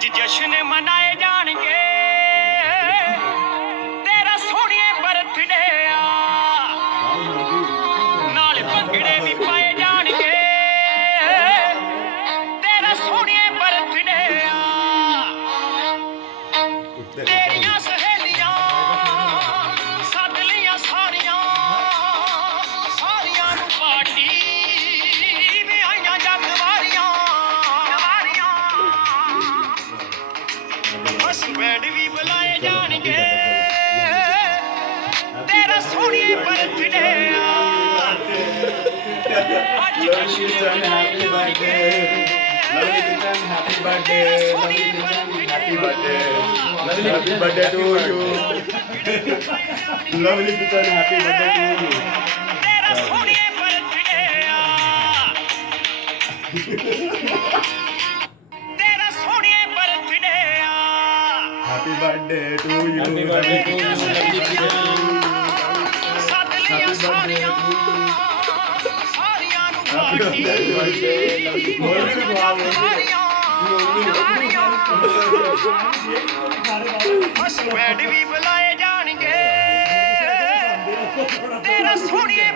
ਅੱਜ ਜਸ਼ਨ ਮਨਾਏ ਜਾਣਗੇ ਤੇਰਾ ਸੋਹਣੀਏ ਬਰਥਡੇ ਆ ਨਾਲ ਭੰਗੜੇ ਵੀ ਪਾਏ ਜਾਣਗੇ ਤੇਰਾ ਸੋਹਣੀਏ ਬਰਥਡੇ ਆ ਤੇਰੀਆਂ ਸਹੇਲੀਆਂ ਸੱਦ ਲਈਆਂ ਸਾਰੀਆਂ ਸਾਰੀਆਂ ਨੂੰ ਪਾਰਟੀ ਵੀ ਆਈਆਂ ਜੱਗ ਵਾਰੀਆਂ ਹਸਬੈਂਡ ਵੀ ਬੁਲਾਏ ਜਾਣਗੇ ਤੇਰਾ ਸੋਹਣੀਏ ਬਰਥਡੇ ਆ ਅੱਜ ਜਸ਼ਨ happy birthday Lovely Kitan, happy birthday. Lovely Kitan, happy birthday. Happy birthday to you. Lovely Kitan, happy birthday to you. ਤੇਰਾ ਸੋਹਣੀਏ ਬਰਥਡੇ ਆ ਤੇਰਾ ਸੋਹਣੀਏ ਬਰਥਡੇ ਆ Happy birthday to you. Happy birthday to you. ਸੱਦ ਲਈਆਂ ਸਾਰੀਆਂ ਸਾਰੀਆਂ ਨੂੰ ਪਾਰਟੀ ਹਸਬੈਂਡ ਵੀ ਬੁਲਾਏ ਜਾਣਗੇ ਤੇਰਾ ਸੋਹਣੀਏ